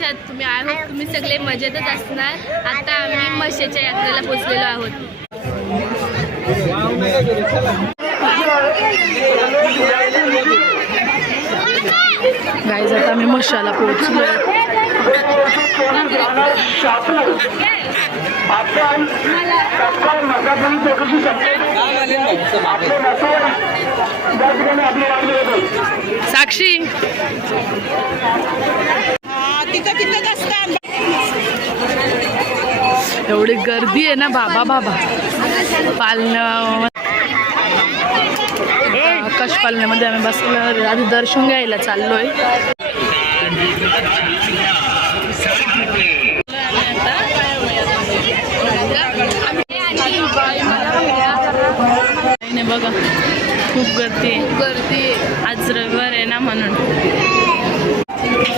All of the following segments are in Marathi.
तुम्ही सगळे मजेतच असणार. आता आम्ही म्हशीच्या यात्रेला पोचलेलो आहोत. गाईज आता आम्ही मशाला पोहोचलो साक्षी. एवढी गर्दी आहे ना बाबा बाबा. पालणं आकाश पालण्यामध्ये आम्ही बसलो. आधी दर्शन घ्यायला चाललोय. बघा खूप गर्दी आहे. गर्दी आज रविवार आहे ना म्हणून. Thank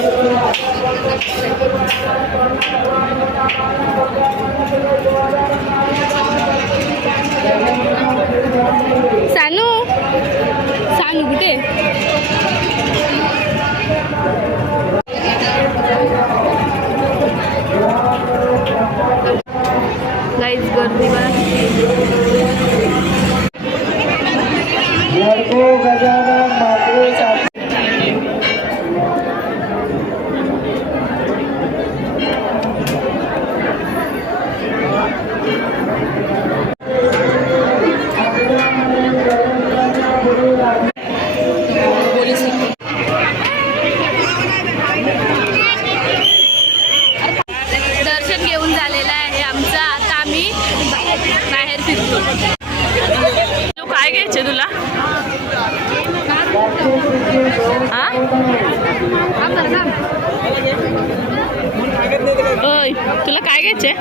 you. तुला काय घ्यायचे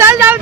चल जाऊ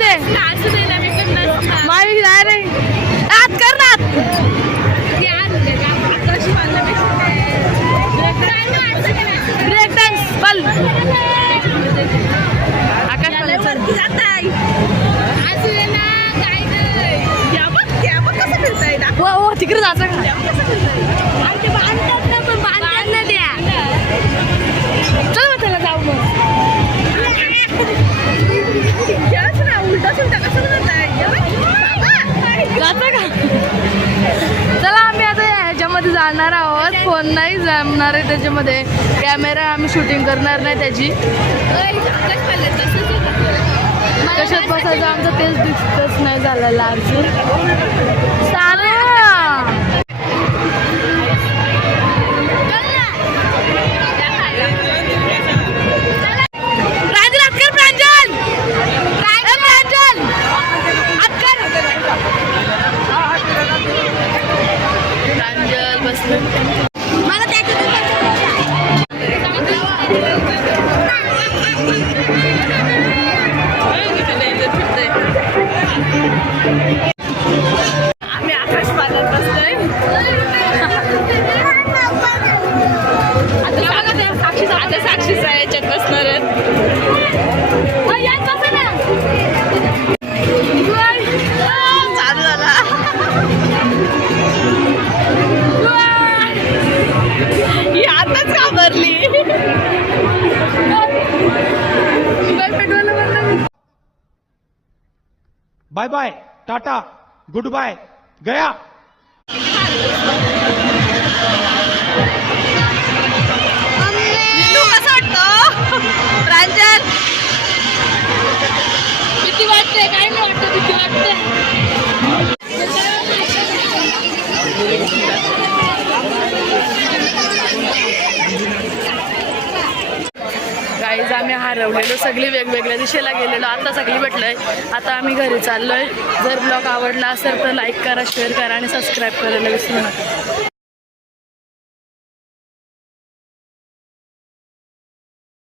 जाणार आहोत. फोन नाही जमणार आहे त्याच्यामध्ये. कॅमेरा आम्ही शूटिंग करणार नाही त्याची. कशात बसायचं? आमचं तेच डिस्कस नाही झालेलं अर्जुन आताच घाबरली bye bye tata goodbye गया. कसं वाटतं? प्रांजल? भीती वाटते काय नाही वाटतं भीती वाटते. आम्ही हरवलेलो सगळी वेगवेगळ्या दिशेला गेलेलो. आता सगळी भेटलोय. आता आम्ही घरी चाललोय. जर ब्लॉग आवडला असेल तर लाईक करा शेअर करा आणि सबस्क्राईब करायला विसरू नका.